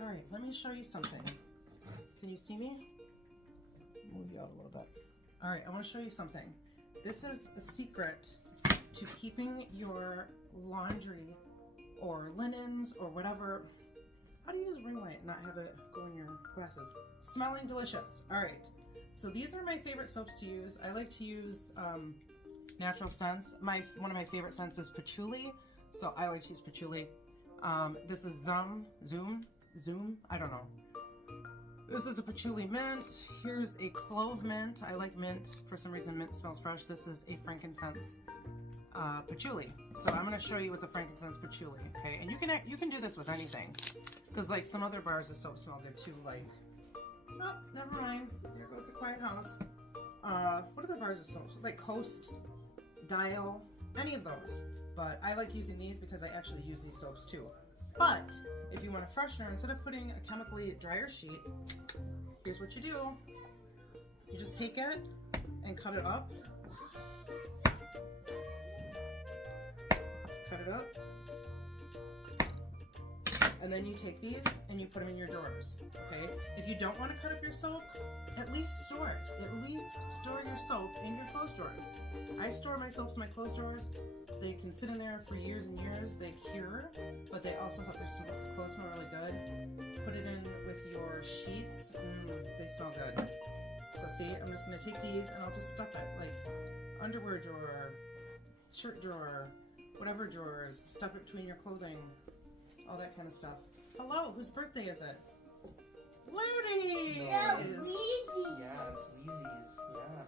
All right, let me show you something. Can you see me? Move you out a little bit. All right, I want to show you something. This is a secret to keeping your laundry or linens or whatever. How do you use a ring light and not have it go in your glasses? Smelling delicious. All right, so these are my favorite soaps to use. I like to use natural scents. One of my favorite scents is patchouli, so I like to use patchouli. This is Zoom, I don't know. This is a patchouli mint. Here's a clove mint. I like mint. For some reason, mint smells fresh. This is a frankincense patchouli. So I'm gonna show you with the frankincense patchouli, okay? And you can do this with anything, because like some other bars of soap smell good too. Like, oh, never mind. There goes the quiet house. What other bars of soap? Like Coast, Dial, any of those. But I like using these because I actually use these soaps too. But if you want a freshener, instead of putting a chemically dryer sheet, here's what you do. You just take it and cut it up. Cut it up. And then you take these and you put them in your drawers, okay? If you don't want to cut up your soap, at least store it. At least store your soap in your clothes drawers. I store my soaps in my clothes drawers. They can sit in there for years and years. They cure, but they also help your clothes smell really good. Put it in with your sheets. They smell good. So see, I'm just going to take these and I'll just stuff it, like underwear drawer, shirt drawer, whatever drawers. Stuff it between your clothing. All that kind of stuff. Hello, whose birthday is it? Liberty! No, Yeah, it's Leezy's. Yeah.